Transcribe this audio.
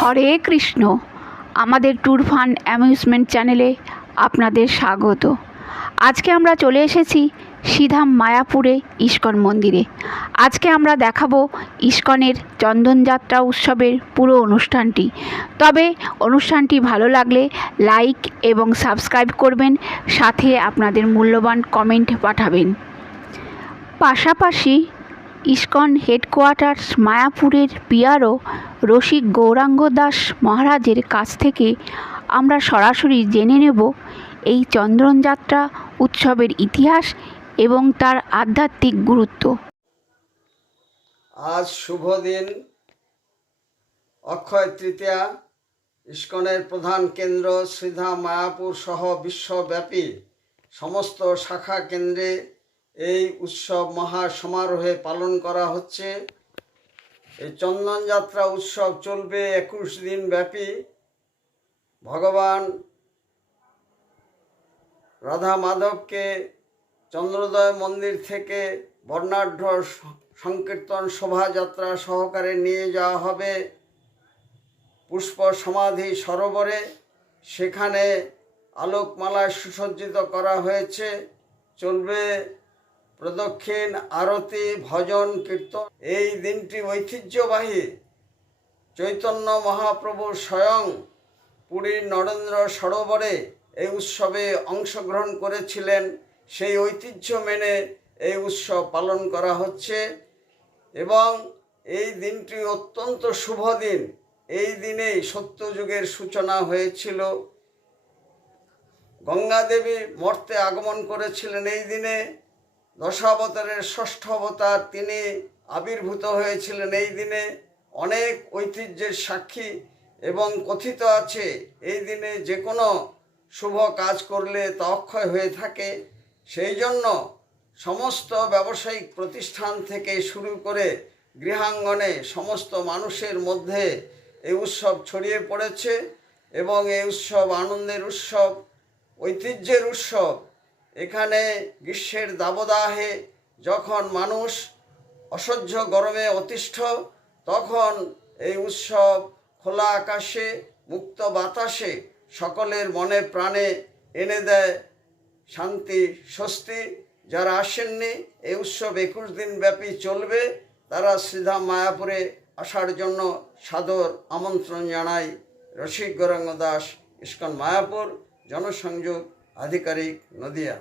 হরে কৃষ্ণ। আমাদের tour fun amusement চ্যানেলে আপনাদের স্বাগত। আজকে আমরা চলে এসেছি শ্রীধাম মায়াপুরে ইস্কন মন্দিরে। আজকে আমরা দেখাবো ইস্কনের চন্দনযাত্রা উৎসবের পুরো অনুষ্ঠানটি। তবে অনুষ্ঠানটি ভালো লাগলে লাইক এবং সাবস্ক্রাইব করবেন, সাথে আপনাদের মূল্যবান কমেন্ট পাঠাবেন। পাশাপাশি ইস্কন হেডকোয়ার্টার্স মায়াপুরের পিআরও রসিক গৌরাঙ্গ দাস মহারাজের কাছ থেকে আমরা সরাসরি জেনে নেব এই চন্দনযাত্রা উৎসবের ইতিহাস এবং তার আধ্যাত্মিক গুরুত্ব। আজ শুভ দিন, অক্ষয় তৃতীয়া। ইস্কনের প্রধান কেন্দ্র শ্রীধাম মায়াপুর সহ বিশ্বব্যাপী সমস্ত শাখা কেন্দ্রে এই উৎসব মহা সমারোহে পালন করা হচ্ছে। এই চন্দনযাত্রা উৎসব চলবে 21 দিন ব্যাপী। ভগবান রাধা মাধবকে চন্দ্রোদয় মন্দির থেকে বর্ণাঢ্য সংকীর্তন শোভাযাত্রা সহকারে নিয়ে যাওয়া হবে পুষ্প সমাধি সরোবরে। সেখানে আলোকমালায় সুসজ্জিত করা হয়েছে। চলবে প্রদক্ষিণ, আরতি, ভজন, কীর্তন। এই দিনটি ঐতিহ্যবাহী। চৈতন্য মহাপ্রভু স্বয়ং পুরীর নরেন্দ্র সরোবরে এই উৎসবে অংশগ্রহণ করেছিলেন। সেই ঐতিহ্য মেনে এই উৎসব পালন করা হচ্ছে এবং এই দিনটি অত্যন্ত শুভ দিন। এই দিনেই সত্যযুগের সূচনা হয়েছিল। গঙ্গা দেবী মর্তে আগমন করেছিলেন এই দিনে। দশাবতারের ষষ্ঠ অবতার তিনি আবির্ভূত হয়েছিলেন এই দিনে। অনেক ঐতিহ্যের সাক্ষী এবং কথিত আছে এই দিনে যে কোনো শুভ কাজ করলে তা অক্ষয় হয়ে থাকে। সেই জন্য সমস্ত ব্যবসায়িক প্রতিষ্ঠান থেকে শুরু করে গৃহাঙ্গনে সমস্ত মানুষের মধ্যে এই উৎসব ছড়িয়ে পড়েছে এবং এই উৎসব আনন্দের উৎসব, ঐতিহ্যের উৎসব। এখানে গ্রীষ্মের দাবদাহে যখন মানুষ অসহ্য গরমে অতিষ্ঠ, তখন এই উৎসব খোলা আকাশে, মুক্ত বাতাসে সকলের মনে প্রাণে এনে দেয় শান্তি, স্বস্তি। যারা আসেননি, এই উৎসব 21 দিন ব্যাপী চলবে। তারা শ্রীধাম মায়াপুরে আসার জন্য সাদর আমন্ত্রণ জানাই। রসিক গৌরাঙ্গ দাস, ইস্কন মায়াপুর, জনসংযোগ আধিকারিক, নদিয়া।